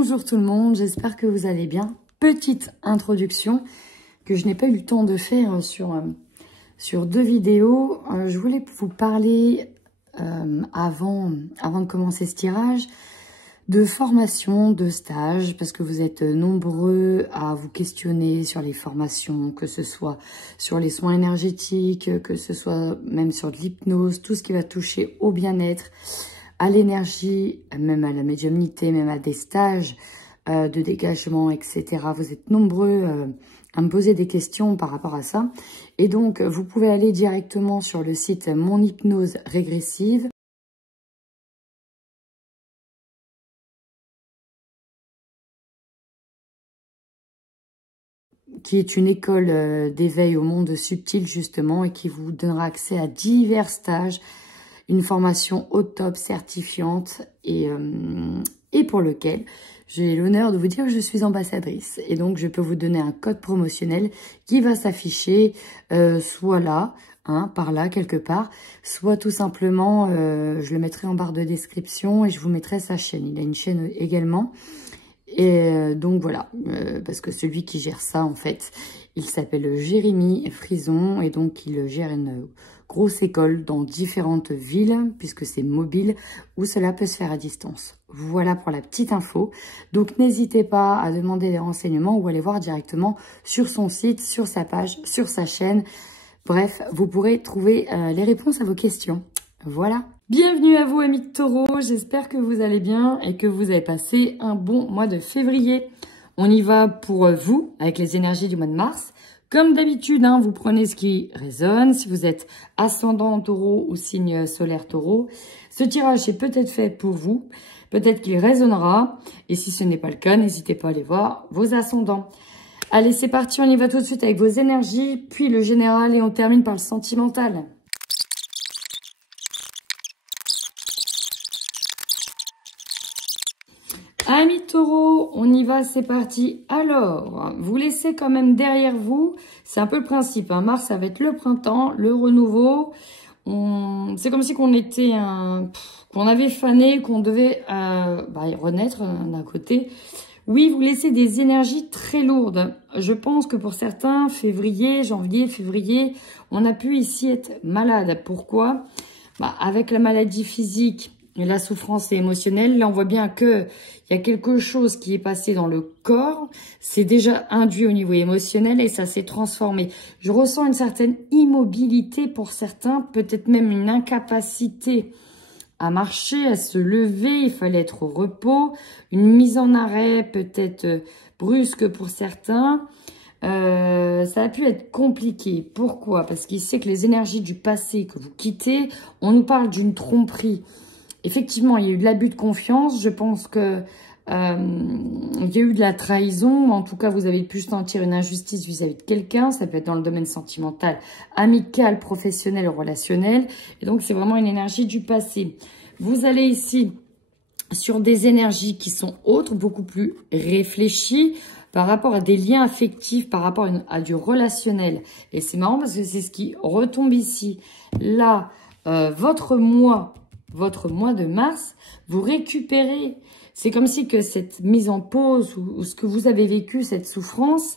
Bonjour tout le monde, j'espère que vous allez bien. Petite introduction que je n'ai pas eu le temps de faire sur deux vidéos. Je voulais vous parler avant de commencer ce tirage de formation, de stage, parce que vous êtes nombreux à vous questionner sur les formations, que ce soit sur les soins énergétiques, que ce soit même sur de l'hypnose, tout ce qui va toucher au bien-être, à l'énergie, même à la médiumnité, même à des stages de dégagement, etc. Vous êtes nombreux à me poser des questions par rapport à ça. Et donc, vous pouvez aller directement sur le site Mon Hypnose Régressive. Qui est une école d'éveil au monde subtil, justement, et qui vous donnera accès à divers stages, une formation au top, certifiante, et pour lequel j'ai l'honneur de vous dire que je suis ambassadrice. Et donc, je peux vous donner un code promotionnel qui va s'afficher soit là, par là, quelque part, soit tout simplement, je le mettrai en barre de description et je vous mettrai sa chaîne. Il a une chaîne également. Et donc voilà, parce que celui qui gère ça, en fait, il s'appelle Jérémy Frison et donc il gère une grosse école dans différentes villes, puisque c'est mobile, où cela peut se faire à distance. Voilà pour la petite info. Donc n'hésitez pas à demander des renseignements ou aller voir directement sur son site, sur sa page, sur sa chaîne. Bref, vous pourrez trouver les réponses à vos questions. Voilà. Bienvenue à vous amis de Taureau, j'espère que vous allez bien et que vous avez passé un bon mois de février. On y va pour vous avec les énergies du mois de mars. Comme d'habitude, vous prenez ce qui résonne. Si vous êtes ascendant Taureau ou signe solaire Taureau, ce tirage est peut-être fait pour vous. Peut-être qu'il résonnera. Et si ce n'est pas le cas, n'hésitez pas à aller voir vos ascendants. Allez, c'est parti, on y va tout de suite avec vos énergies, puis le général et on termine par le sentimental. Amis Taureau, on y va, c'est parti. Alors, vous laissez quand même derrière vous, c'est un peu le principe. Mars, ça va être le printemps, le renouveau. C'est comme si qu'on était qu'on avait fané, qu'on devait renaître d'un côté. Oui, vous laissez des énergies très lourdes. Je pense que pour certains, janvier, février, on a pu ici être malade. Pourquoi? Avec la maladie physique et la souffrance émotionnelle, là on voit bien que il y a quelque chose qui est passé dans le corps, c'est déjà induit au niveau émotionnel et ça s'est transformé. Je ressens une certaine immobilité pour certains, peut-être même une incapacité à marcher, à se lever, il fallait être au repos, une mise en arrêt peut-être brusque pour certains. Ça a pu être compliqué. Pourquoi? Parce qu'il sait que les énergies du passé que vous quittez, on nous parle d'une tromperie. Effectivement, il y a eu de l'abus de confiance. Je pense que il y a eu de la trahison. En tout cas, vous avez pu sentir une injustice vis-à-vis de quelqu'un. Ça peut être dans le domaine sentimental, amical, professionnel, relationnel. Et donc, c'est vraiment une énergie du passé. Vous allez ici sur des énergies qui sont autres, beaucoup plus réfléchies par rapport à des liens affectifs, par rapport à du relationnel. Et c'est marrant parce que c'est ce qui retombe ici. Là, votre mois de mars, vous récupérez. C'est comme si que cette mise en pause ou ce que vous avez vécu, cette souffrance,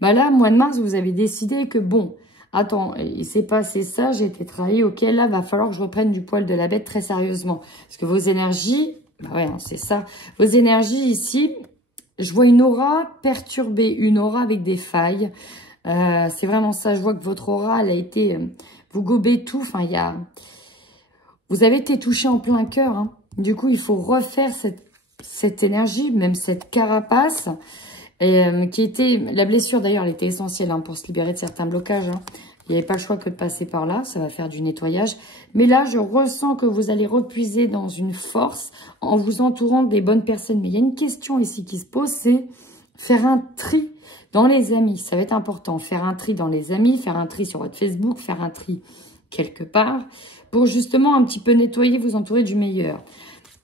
là, mois de mars, vous avez décidé que bon, attends, il s'est passé ça, j'ai été trahi, ok, là, va falloir que je reprenne du poil de la bête très sérieusement. Parce que vos énergies, c'est ça, vos énergies ici, je vois une aura perturbée, une aura avec des failles. C'est vraiment ça, je vois que votre aura, elle a été, vous gobez tout, vous avez été touché en plein cœur. Du coup, il faut refaire cette énergie, même cette carapace, qui était... La blessure, d'ailleurs, elle était essentielle pour se libérer de certains blocages. Il n'y avait pas le choix que de passer par là. Ça va faire du nettoyage. Mais là, je ressens que vous allez repuiser dans une force en vous entourant des bonnes personnes. Mais il y a une question ici qui se pose, c'est faire un tri dans les amis. Ça va être important. Faire un tri dans les amis, faire un tri sur votre Facebook, faire un tri quelque part, pour justement un petit peu nettoyer, vous entourer du meilleur.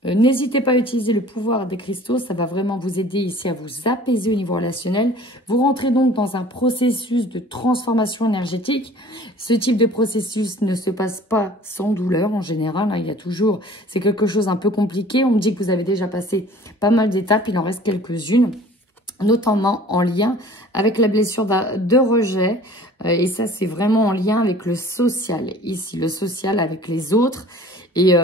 N'hésitez pas à utiliser le pouvoir des cristaux, ça va vraiment vous aider ici à vous apaiser au niveau relationnel. Vous rentrez donc dans un processus de transformation énergétique. Ce type de processus ne se passe pas sans douleur en général, hein, il y a toujours, c'est quelque chose un peu compliqué. On me dit que vous avez déjà passé pas mal d'étapes, il en reste quelques-unes, notamment en lien avec la blessure de rejet. Et ça, c'est vraiment en lien avec le social, ici, le social avec les autres. Et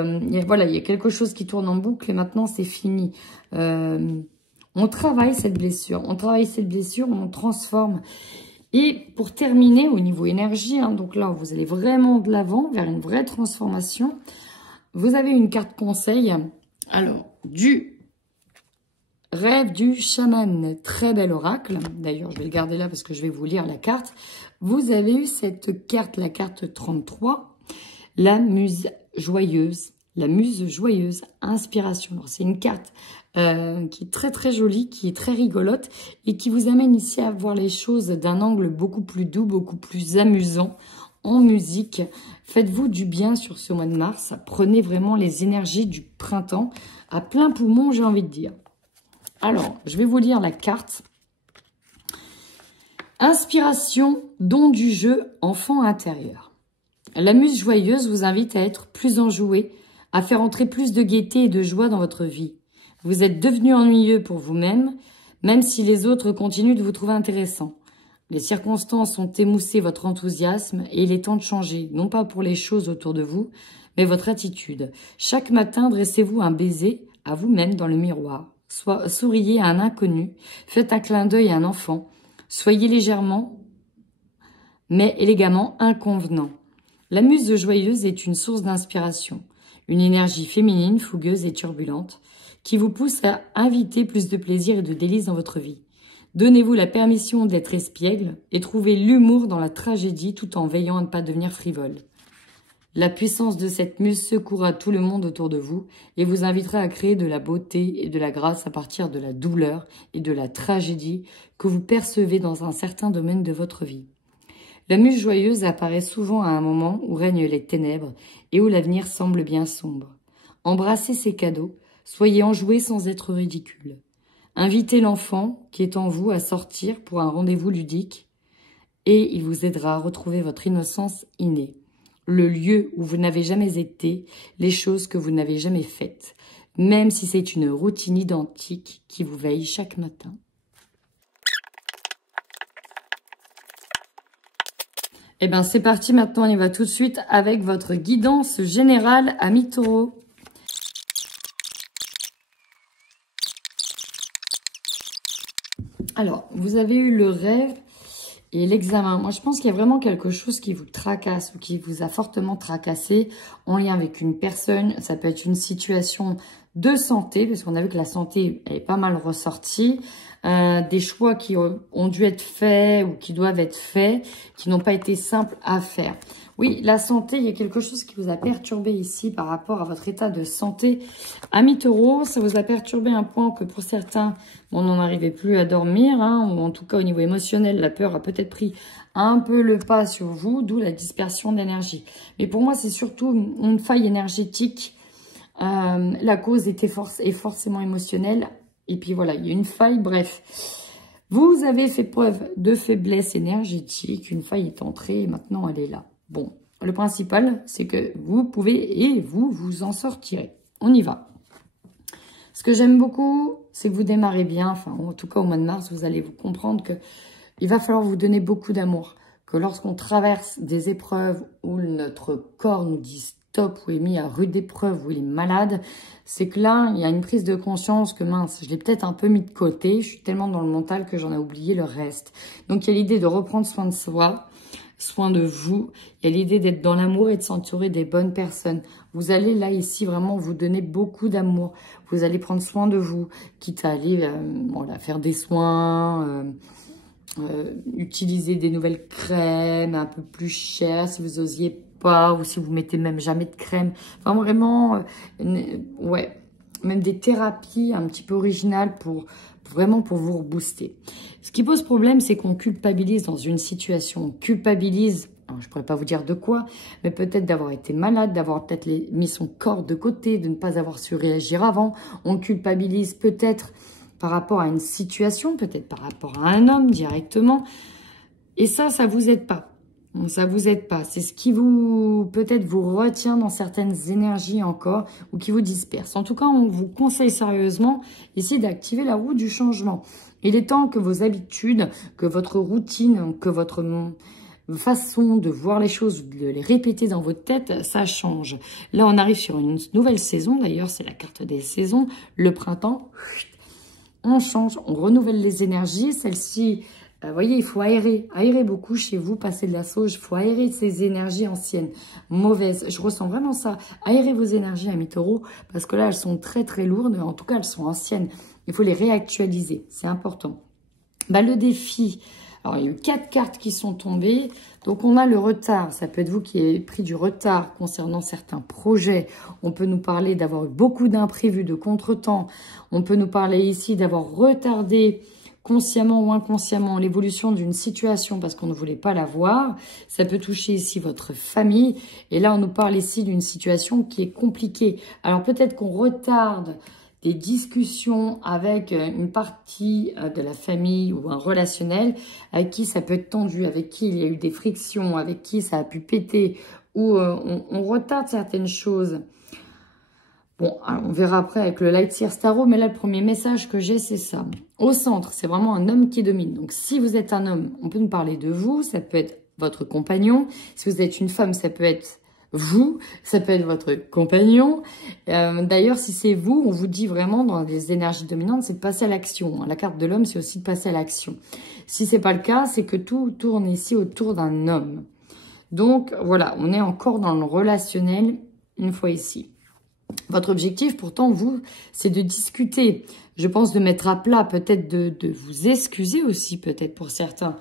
voilà, il y a quelque chose qui tourne en boucle et maintenant, c'est fini. On travaille cette blessure, on transforme. Et pour terminer, au niveau énergie, hein, donc là, vous allez vraiment de l'avant vers une vraie transformation. Vous avez une carte conseil, alors, du rêve du chaman, très bel oracle. D'ailleurs, je vais le garder là parce que je vais vous lire la carte. Vous avez eu cette carte, la carte 33, la muse joyeuse, inspiration. C'est une carte qui est très très jolie, qui est très rigolote et qui vous amène ici à voir les choses d'un angle beaucoup plus doux, beaucoup plus amusant en musique. Faites-vous du bien sur ce mois de mars. Prenez vraiment les énergies du printemps à plein poumon, j'ai envie de dire. Alors, je vais vous lire la carte. Inspiration, don du jeu, enfant intérieur. La muse joyeuse vous invite à être plus enjoué, à faire entrer plus de gaieté et de joie dans votre vie. Vous êtes devenu ennuyeux pour vous-même, même si les autres continuent de vous trouver intéressant. Les circonstances ont émoussé votre enthousiasme et il est temps de changer, non pas pour les choses autour de vous, mais votre attitude. Chaque matin, dressez-vous un baiser à vous-même dans le miroir. Souriez à un inconnu, faites un clin d'œil à un enfant, soyez légèrement, mais élégamment inconvenant. La muse joyeuse est une source d'inspiration, une énergie féminine, fougueuse et turbulente, qui vous pousse à inviter plus de plaisir et de délices dans votre vie. Donnez-vous la permission d'être espiègle et trouvez l'humour dans la tragédie tout en veillant à ne pas devenir frivole. La puissance de cette muse secourra tout le monde autour de vous et vous invitera à créer de la beauté et de la grâce à partir de la douleur et de la tragédie que vous percevez dans un certain domaine de votre vie. La muse joyeuse apparaît souvent à un moment où règnent les ténèbres et où l'avenir semble bien sombre. Embrassez ces cadeaux, soyez enjoués sans être ridicule. Invitez l'enfant qui est en vous à sortir pour un rendez-vous ludique et il vous aidera à retrouver votre innocence innée. Le lieu où vous n'avez jamais été, les choses que vous n'avez jamais faites, même si c'est une routine identique qui vous veille chaque matin. Eh bien, c'est parti. Maintenant, on y va tout de suite avec votre guidance générale, amis taureaux. Alors, vous avez eu le rêve et l'examen. Moi, je pense qu'il y a vraiment quelque chose qui vous tracasse ou qui vous a fortement tracassé en lien avec une personne. Ça peut être une situation de santé, parce qu'on a vu que la santé elle est pas mal ressortie. Des choix qui ont dû être faits ou qui doivent être faits, qui n'ont pas été simples à faire. Oui, la santé, il y a quelque chose qui vous a perturbé ici par rapport à votre état de santé. Amis taureaux, ça vous a perturbé un point que pour certains, on n'en arrivait plus à dormir, hein, ou en tout cas au niveau émotionnel, la peur a peut-être pris un peu le pas sur vous, d'où la dispersion d'énergie. Mais pour moi, c'est surtout une faille énergétique. La cause est forcément émotionnelle. Et puis voilà, il y a une faille, bref. Vous avez fait preuve de faiblesse énergétique. Une faille est entrée et maintenant elle est là. Bon, le principal, c'est que vous pouvez et vous en sortirez. On y va. Ce que j'aime beaucoup, c'est que vous démarrez bien. Enfin, en tout cas, au mois de mars, vous allez vous comprendre que il va falloir vous donner beaucoup d'amour. Que lorsqu'on traverse des épreuves où notre corps nous dit stop, où il est mis à rude épreuve, où il est malade, c'est que là, il y a une prise de conscience que mince, je l'ai peut-être un peu mis de côté, je suis tellement dans le mental que j'en ai oublié le reste. Donc, il y a l'idée de reprendre soin de soi, soin de vous, il y a l'idée d'être dans l'amour et de s'entourer des bonnes personnes. Vous allez là, ici, vraiment vous donner beaucoup d'amour. Vous allez prendre soin de vous, quitte à aller voilà, faire des soins, utiliser des nouvelles crèmes un peu plus chères si vous osiez pas, ou si vous mettez même jamais de crème. Enfin, vraiment, ouais, même des thérapies un petit peu originales pour vraiment pour vous rebooster. Ce qui pose problème, c'est qu'on culpabilise dans une situation. On culpabilise Alors, je ne pourrais pas vous dire de quoi, mais peut-être d'avoir été malade, d'avoir peut-être mis son corps de côté, de ne pas avoir su réagir avant. On culpabilise peut-être par rapport à une situation, peut-être par rapport à un homme directement. Et ça vous aide pas. Ça vous aide pas. C'est ce qui vous, peut-être, vous retient dans certaines énergies encore ou qui vous disperse. En tout cas, on vous conseille sérieusement ici d'activer la roue du changement. Il est temps que vos habitudes, que votre routine, que votre façon de voir les choses, de les répéter dans votre tête, ça change. Là, on arrive sur une nouvelle saison. D'ailleurs, c'est la carte des saisons. Le printemps, on change, on renouvelle les énergies. Celle-ci... Vous voyez, il faut aérer beaucoup chez vous, passer de la sauge, il faut aérer ces énergies anciennes, mauvaises. Je ressens vraiment ça. Aérez vos énergies, amis taureaux, parce que là, elles sont très, très lourdes. En tout cas, elles sont anciennes. Il faut les réactualiser, c'est important. Le défi, alors il y a eu 4 cartes qui sont tombées. Donc, on a le retard. Ça peut être vous qui avez pris du retard concernant certains projets. On peut nous parler d'avoir eu beaucoup d'imprévus, de contretemps. On peut nous parler ici d'avoir retardé consciemment ou inconsciemment l'évolution d'une situation parce qu'on ne voulait pas la voir. Ça peut toucher ici votre famille. Et là, on nous parle ici d'une situation qui est compliquée. Alors, peut-être qu'on retarde des discussions avec une partie de la famille ou un relationnel avec qui ça peut être tendu, avec qui il y a eu des frictions, avec qui ça a pu péter, ou on retarde certaines choses. Bon, alors on verra après avec le Light Seer Tarot, mais là, le premier message que j'ai, c'est ça. Au centre, c'est vraiment un homme qui domine. Donc, si vous êtes un homme, on peut nous parler de vous, ça peut être votre compagnon. Si vous êtes une femme, ça peut être vous, ça peut être votre compagnon. D'ailleurs, si c'est vous, on vous dit vraiment dans les énergies dominantes, c'est de passer à l'action. La carte de l'homme, c'est aussi de passer à l'action. Si c'est pas le cas, c'est que tout tourne ici autour d'un homme. Donc, voilà, on est encore dans le relationnel une fois ici. Votre objectif, pourtant, vous, c'est de discuter. Je pense de mettre à plat, peut-être de vous excuser aussi, peut-être pour certains.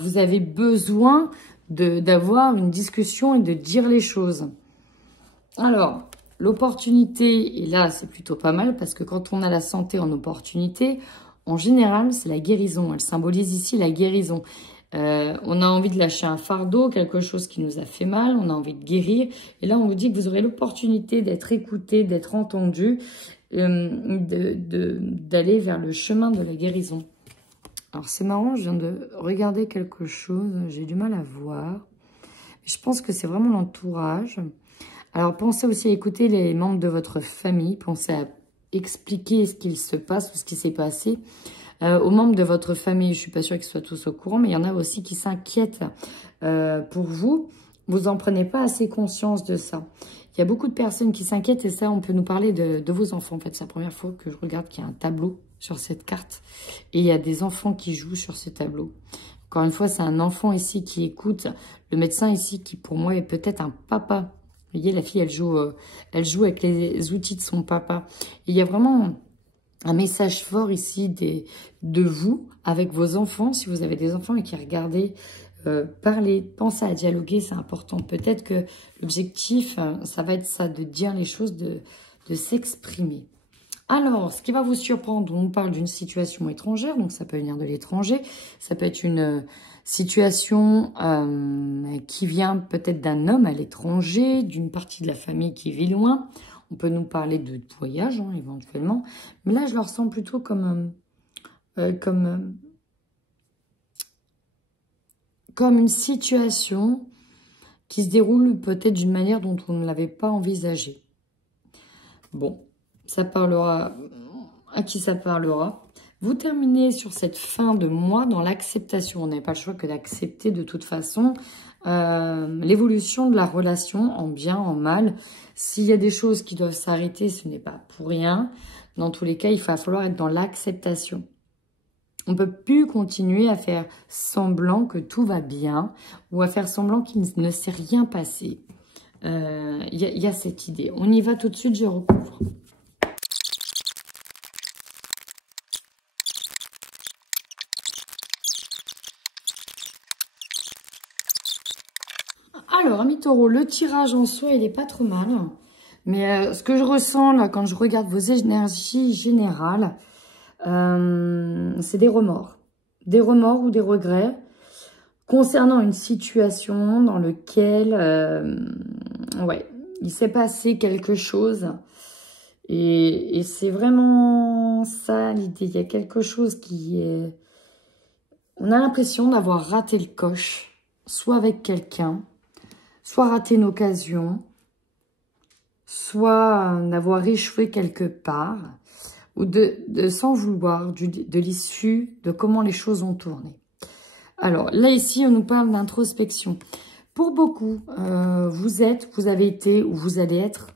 Vous avez besoin d'avoir une discussion et de dire les choses. Alors, l'opportunité, et là, c'est plutôt pas mal, parce que quand on a la santé en opportunité, en général, c'est la guérison. Elle symbolise ici la guérison. On a envie de lâcher un fardeau, quelque chose qui nous a fait mal, on a envie de guérir. Et là, on vous dit que vous aurez l'opportunité d'être écouté, d'être entendu, d'aller vers le chemin de la guérison. Alors, c'est marrant, je viens de regarder quelque chose, j'ai du mal à voir. Je pense que c'est vraiment l'entourage. Alors, pensez aussi à écouter les membres de votre famille, pensez à expliquer ce qu'il se passe ou ce qui s'est passé. Aux membres de votre famille, je suis pas sûre qu'ils soient tous au courant, mais il y en a aussi qui s'inquiètent pour vous. Vous en prenez pas assez conscience de ça. Il y a beaucoup de personnes qui s'inquiètent et ça, on peut nous parler de vos enfants. En fait, c'est la première fois que je regarde qu'il y a un tableau sur cette carte et il y a des enfants qui jouent sur ce tableau. Encore une fois, c'est un enfant ici qui écoute. Le médecin ici qui, pour moi, est peut-être un papa. Vous voyez, la fille, elle joue avec les outils de son papa. Et il y a vraiment un message fort ici de vous avec vos enfants. Si vous avez des enfants et qui regardez, parlez, pensez à dialoguer, c'est important. Peut-être que l'objectif, ça va être ça, de dire les choses, de s'exprimer. Alors, ce qui va vous surprendre, on parle d'une situation étrangère, donc ça peut venir de l'étranger, ça peut être une situation qui vient peut-être d'un homme à l'étranger, d'une partie de la famille qui vit loin. On peut nous parler de voyage, hein, éventuellement. Mais là, je le ressens plutôt comme une situation qui se déroule peut-être d'une manière dont on ne l'avait pas envisagée. Bon, ça parlera à qui ça parlera. Vous terminez sur cette fin de mois dans l'acceptation. On n'a pas le choix que d'accepter de toute façon l'évolution de la relation en bien, en mal. S'il y a des choses qui doivent s'arrêter, ce n'est pas pour rien. Dans tous les cas, il va falloir être dans l'acceptation. On ne peut plus continuer à faire semblant que tout va bien ou à faire semblant qu'il ne s'est rien passé. Il y a cette idée. On y va tout de suite, je recouvre. Alors, amis taureaux, le tirage en soi, il n'est pas trop mal. Mais ce que je ressens là, quand je regarde vos énergies générales, c'est des remords. Des remords ou des regrets. concernant une situation dans laquelle, ouais, il s'est passé quelque chose. Et c'est vraiment ça l'idée. Il y a quelque chose qui est... On a l'impression d'avoir raté le coche, soit avec quelqu'un, soit raté une occasion, soit d'avoir échoué quelque part, ou de s'en vouloir de l'issue, de comment les choses ont tourné. Alors là, ici, on nous parle d'introspection. Pour beaucoup, vous avez été ou vous allez être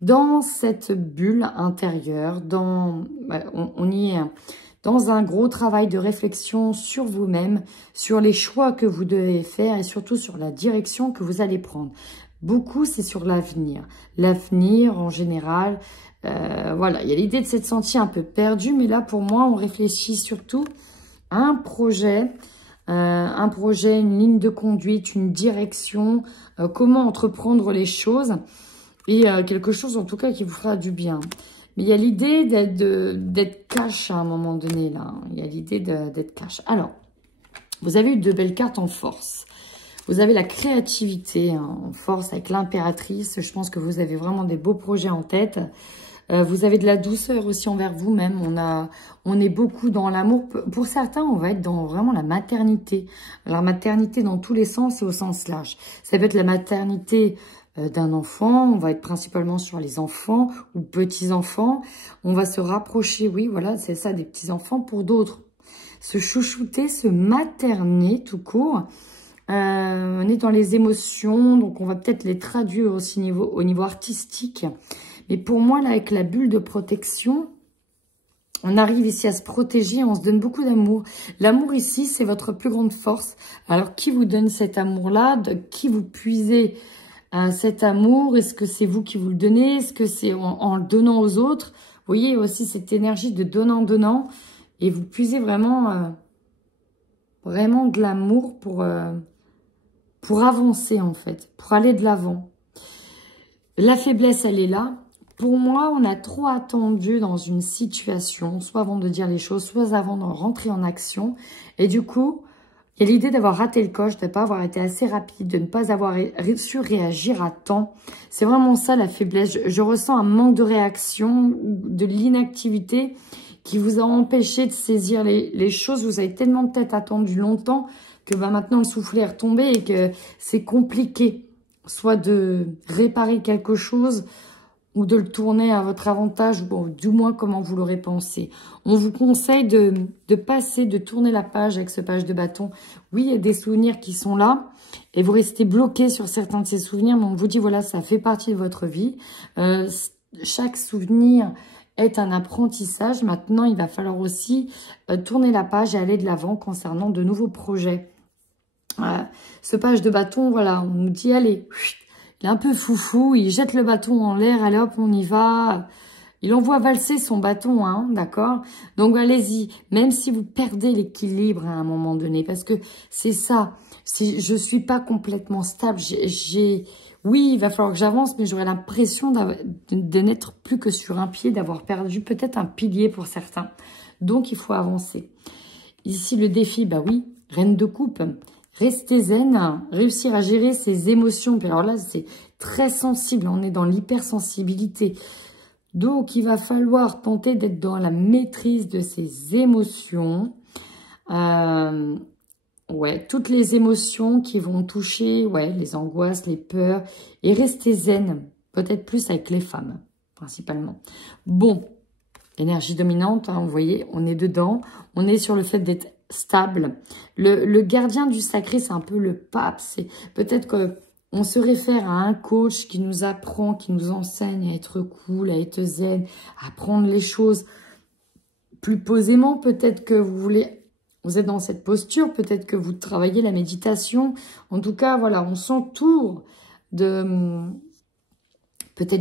dans cette bulle intérieure, on y est, dans un gros travail de réflexion sur vous-même, sur les choix que vous devez faire et surtout sur la direction que vous allez prendre. Beaucoup, c'est sur l'avenir. L'avenir, en général, voilà, il y a l'idée de s'être senti un peu perdu, mais là, pour moi, on réfléchit surtout à un projet, une ligne de conduite, une direction, comment entreprendre les choses, et quelque chose, en tout cas, qui vous fera du bien. Mais il y a l'idée d'être cash à un moment donné, là. Il y a l'idée d'être cash. Alors, vous avez eu de belles cartes en force. Vous avez la créativité en force avec l'impératrice. Je pense que vous avez vraiment des beaux projets en tête. Vous avez de la douceur aussi envers vous-même. On est beaucoup dans l'amour. Pour certains, on va être dans vraiment la maternité. Alors, maternité dans tous les sens et au sens large. Ça peut être la maternité d'un enfant, on va être principalement sur les enfants ou petits-enfants. On va se rapprocher, oui, voilà, c'est ça, des petits-enfants. Pour d'autres, se chouchouter, se materner tout court. On est dans les émotions, donc on va peut-être les traduire aussi au niveau artistique. Mais pour moi, là, avec la bulle de protection, on arrive ici à se protéger, on se donne beaucoup d'amour. L'amour ici, c'est votre plus grande force. Alors, qui vous donne cet amour-là? De qui vous puisez cet amour? Est-ce que c'est vous qui vous le donnez? Est-ce que c'est en le donnant aux autres? Vous voyez aussi cette énergie de donnant-donnant. Et vous puisez vraiment, vraiment de l'amour pour avancer, en fait. Pour aller de l'avant. La faiblesse, elle est là. Pour moi, on a trop attendu dans une situation, soit avant de dire les choses, soit avant de rentrer en action. Et du coup, il y a l'idée d'avoir raté le coche, de ne pas avoir été assez rapide, de ne pas avoir su réagir à temps. C'est vraiment ça la faiblesse. Je ressens un manque de réaction, de l'inactivité qui vous a empêché de saisir les choses. Vous avez tellement peut-être attendu longtemps que maintenant le soufflet est retombé et que c'est compliqué. Soit de réparer quelque chose ou de le tourner à votre avantage, ou du moins comment vous l'aurez pensé. On vous conseille de passer, de tourner la page avec ce page de bâton. Oui, il y a des souvenirs qui sont là, et vous restez bloqué sur certains de ces souvenirs, mais on vous dit, voilà, ça fait partie de votre vie. Chaque souvenir est un apprentissage. Maintenant, il va falloir aussi tourner la page et aller de l'avant concernant de nouveaux projets. Ce page de bâton, voilà, on nous dit, allez, il est un peu foufou, il jette le bâton en l'air, allez hop, on y va. Il envoie valser son bâton, hein, d'accord? Donc allez-y, même si vous perdez l'équilibre à un moment donné, parce que c'est ça, je suis pas complètement stable, oui, il va falloir que j'avance, mais j'aurai l'impression de n'être plus que sur un pied, d'avoir perdu peut-être un pilier pour certains. Donc il faut avancer. Ici, le défi, bah oui, reine de coupe. Restez zen, réussir à gérer ses émotions. Puis alors là, c'est très sensible, on est dans l'hypersensibilité. Donc, il va falloir tenter d'être dans la maîtrise de ses émotions. Ouais, toutes les émotions qui vont toucher, ouais, les angoisses, les peurs. Et restez zen, peut-être plus avec les femmes, principalement. Bon, énergie dominante, hein, vous voyez, on est dedans. On est sur le fait d'être stable. Le gardien du sacré, c'est un peu le pape. C'est peut-être qu'on se réfère à un coach qui nous apprend, qui nous enseigne à être cool, à être zen, à prendre les choses plus posément. Peut-être que vous êtes dans cette posture, peut-être que vous travaillez la méditation. En tout cas, voilà, on s'entoure peut-être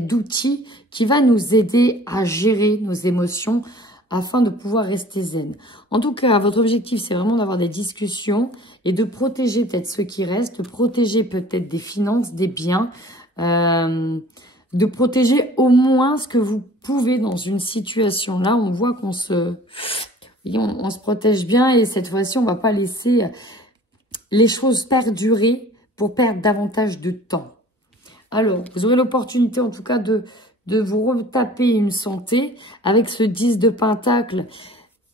d'outils qui va nous aider à gérer nos émotions afin de pouvoir rester zen. En tout cas, votre objectif, c'est vraiment d'avoir des discussions et de protéger peut-être ceux qui restent, de protéger peut-être des finances, des biens, de protéger au moins ce que vous pouvez dans une situation. Là, on voit qu'on se protège bien et cette fois-ci, on va pas laisser les choses perdurer pour perdre davantage de temps. Alors, vous aurez l'opportunité en tout cas de vous retaper une santé avec ce 10 de Pentacle.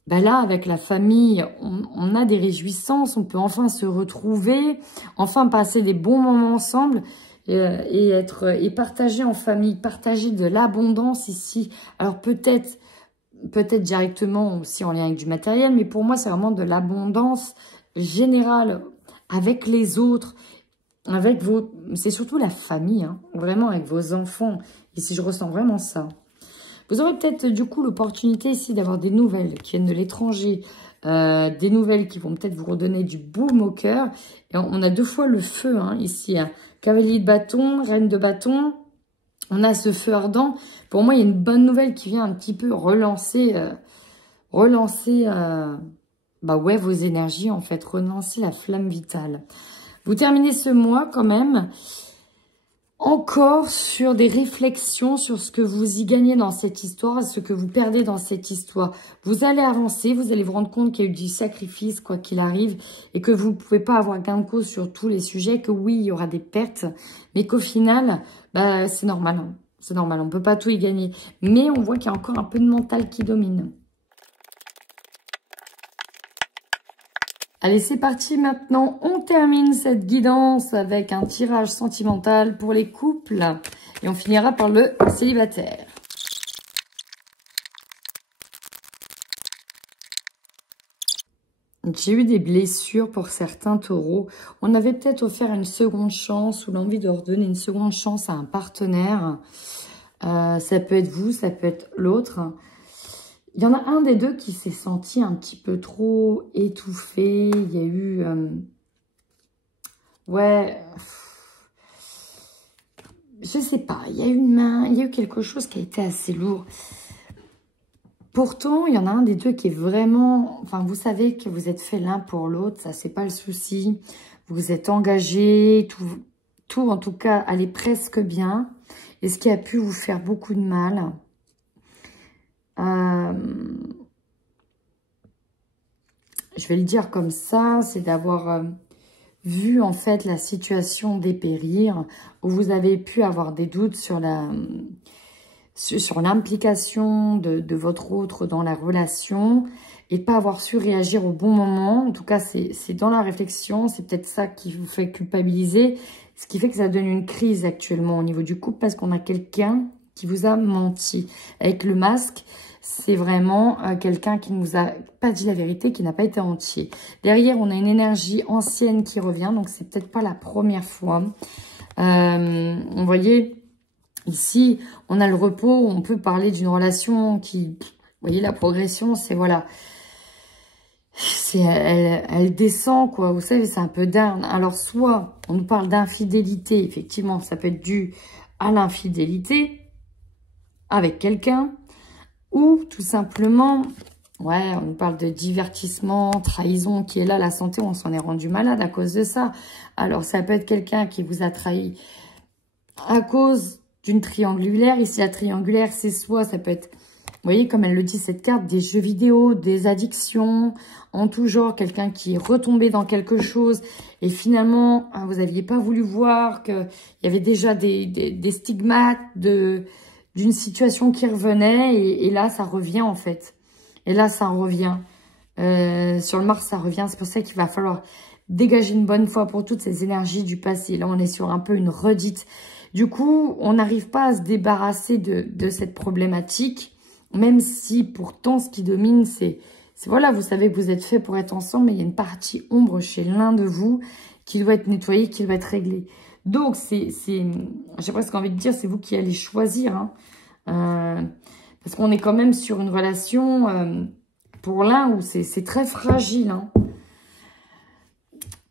Ben là, avec la famille, on a des réjouissances, on peut enfin se retrouver, enfin passer des bons moments ensemble et partager en famille, partager de l'abondance ici. Alors peut-être directement aussi en lien avec du matériel, mais pour moi, c'est vraiment de l'abondance générale avec les autres, avec vos... C'est surtout la famille, hein, vraiment avec vos enfants. Ici, je ressens vraiment ça. Vous aurez peut-être du coup l'opportunité ici d'avoir des nouvelles qui viennent de l'étranger, des nouvelles qui vont peut-être vous redonner du baume au cœur. Et on a deux fois le feu hein, ici, hein. Cavalier de bâton, reine de bâton. On a ce feu ardent. Pour moi, il y a une bonne nouvelle qui vient un petit peu relancer bah ouais, vos énergies en fait, relancer la flamme vitale. Vous terminez ce mois quand même encore sur des réflexions sur ce que vous y gagnez dans cette histoire, ce que vous perdez dans cette histoire. Vous allez avancer, vous allez vous rendre compte qu'il y a eu du sacrifice, quoi qu'il arrive, et que vous ne pouvez pas avoir gain de cause sur tous les sujets, que oui, il y aura des pertes, mais qu'au final, bah, c'est normal. Hein. C'est normal, on ne peut pas tout y gagner. Mais on voit qu'il y a encore un peu de mental qui domine. Allez, c'est parti maintenant. On termine cette guidance avec un tirage sentimental pour les couples. Et on finira par le célibataire. J'ai eu des blessures pour certains taureaux. On avait peut-être offert une seconde chance ou l'envie de redonner une seconde chance à un partenaire. Ça peut être vous, ça peut être l'autre. Il y en a un des deux qui s'est senti un petit peu trop étouffé. Il y a eu... ouais... Je sais pas. Il y a eu une main, il y a eu quelque chose qui a été assez lourd. Pourtant, il y en a un des deux qui est vraiment... Enfin, vous savez que vous êtes fait l'un pour l'autre. Ça, c'est pas le souci. Vous êtes engagés. Tout, en tout cas, allait presque bien. Et ce qui a pu vous faire beaucoup de mal... je vais le dire comme ça, c'est d'avoir vu en fait la situation dépérir, où vous avez pu avoir des doutes sur l'implication de votre autre dans la relation et pas avoir su réagir au bon moment. En tout cas, c'est dans la réflexion, c'est peut-être ça qui vous fait culpabiliser, ce qui fait que ça donne une crise actuellement au niveau du couple parce qu'on a quelqu'un qui vous a menti. Avec le masque, c'est vraiment quelqu'un qui ne vous a pas dit la vérité, qui n'a pas été entier. Derrière, on a une énergie ancienne qui revient, donc c'est peut-être pas la première fois. On voyait ici, on a le repos, on peut parler d'une relation qui, vous voyez, la progression, c'est voilà. Elle descend, quoi. Vous savez, c'est un peu down. Alors, soit on nous parle d'infidélité, effectivement, ça peut être dû à l'infidélité avec quelqu'un. Ou tout simplement, ouais, on nous parle de divertissement, trahison qui est là, la santé, on s'en est rendu malade à cause de ça. Alors, ça peut être quelqu'un qui vous a trahi à cause d'une triangulaire. Ici, la triangulaire, c'est soit, ça peut être, vous voyez, comme elle le dit, cette carte, des jeux vidéo, des addictions, en tout genre, quelqu'un qui est retombé dans quelque chose et finalement, hein, vous n'aviez pas voulu voir qu'il y avait déjà des stigmates d'une situation qui revenait et là, ça revient en fait. Et là, ça revient. Sur le Mars, ça revient. C'est pour ça qu'il va falloir dégager une bonne fois pour toutes ces énergies du passé. Là, on est sur un peu une redite. Du coup, on n'arrive pas à se débarrasser de cette problématique, même si pourtant, ce qui domine, c'est voilà, vous savez que vous êtes fait pour être ensemble, mais il y a une partie ombre chez l'un de vous qui doit être nettoyée, qui doit être réglée. Donc, j'ai presque envie de dire, c'est vous qui allez choisir. Hein. Parce qu'on est quand même sur une relation, pour l'un, où c'est très fragile. Hein.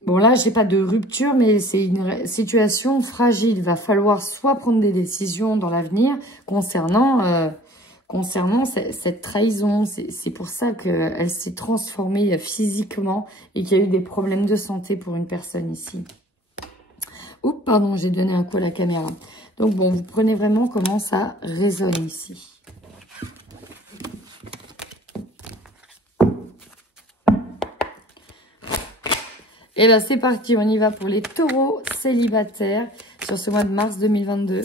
Bon, là, j'ai pas de rupture, mais c'est une situation fragile. Il va falloir soit prendre des décisions dans l'avenir concernant cette trahison. C'est pour ça qu'elle s'est transformée physiquement et qu'il y a eu des problèmes de santé pour une personne ici. Oups, pardon, j'ai donné un coup à la caméra. Donc, bon, vous prenez vraiment comment ça résonne ici. Et bien, c'est parti, on y va pour les taureaux célibataires sur ce mois de mars 2022.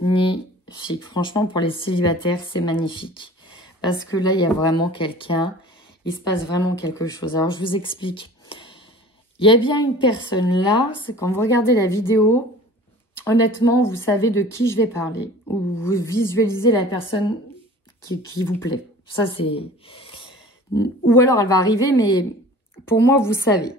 Magnifique. Franchement, pour les célibataires, c'est magnifique. Parce que là, il y a vraiment quelqu'un. Il se passe vraiment quelque chose. Alors, je vous explique. Il y a bien une personne là. C'est quand vous regardez la vidéo, honnêtement, vous savez de qui je vais parler. Ou vous visualisez la personne qui vous plaît. Ça, c'est... Ou alors, elle va arriver, mais pour moi, vous savez.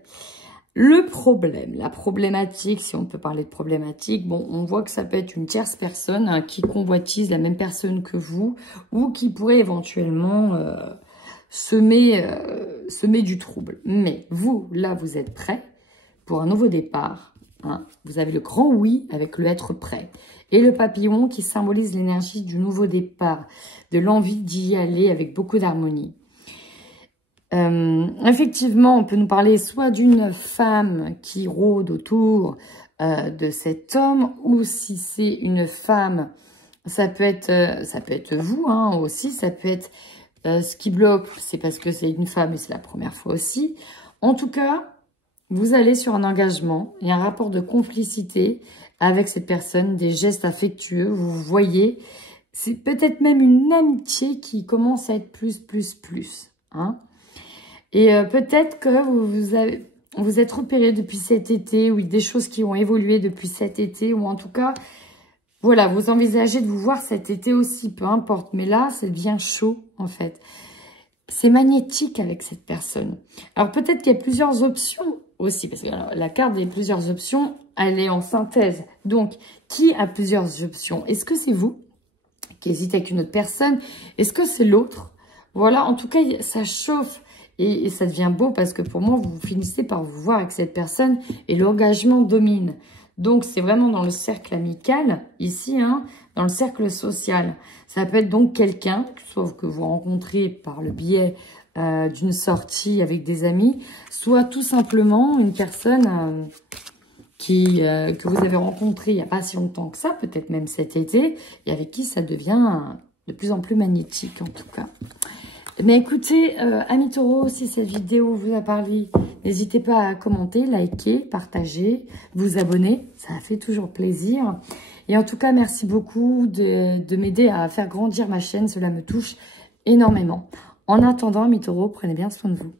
Le problème, la problématique, si on peut parler de problématique, bon, on voit que ça peut être une tierce personne hein, qui convoitise la même personne que vous ou qui pourrait éventuellement semer du trouble. Mais vous, là, vous êtes prêt pour un nouveau départ. Hein. Vous avez le grand oui avec le être prêt. Et le papillon qui symbolise l'énergie du nouveau départ, de l'envie d'y aller avec beaucoup d'harmonie. Effectivement, on peut nous parler soit d'une femme qui rôde autour de cet homme, ou si c'est une femme, ça peut être vous hein, aussi, ça peut être ce qui bloque, c'est parce que c'est une femme et c'est la première fois aussi. En tout cas, vous allez sur un engagement et un rapport de complicité avec cette personne, des gestes affectueux, vous voyez, c'est peut-être même une amitié qui commence à être plus, hein. Et peut-être que vous êtes repéré depuis cet été, ou des choses qui ont évolué depuis cet été, ou en tout cas, voilà, vous envisagez de vous voir cet été aussi, peu importe. Mais là, c'est bien chaud, en fait. C'est magnétique avec cette personne. Alors, peut-être qu'il y a plusieurs options aussi, parce que alors, la carte des plusieurs options, elle est en synthèse. Donc, qui a plusieurs options? Est-ce que c'est vous qui hésitez avec une autre personne? Est-ce que c'est l'autre? Voilà, en tout cas, ça chauffe. Et ça devient beau parce que pour moi, vous finissez par vous voir avec cette personne et l'engagement domine. Donc, c'est vraiment dans le cercle amical, ici, hein, dans le cercle social. Ça peut être donc quelqu'un, soit que vous rencontrez par le biais d'une sortie avec des amis, soit tout simplement une personne que vous avez rencontrée il n'y a pas si longtemps que ça, peut-être même cet été, et avec qui ça devient de plus en plus magnétique en tout cas. Mais écoutez, amis taureaux, si cette vidéo vous a parlé, n'hésitez pas à commenter, liker, partager, vous abonner. Ça fait toujours plaisir. Et en tout cas, merci beaucoup de m'aider à faire grandir ma chaîne. Cela me touche énormément. En attendant, amis taureaux, prenez bien soin de vous.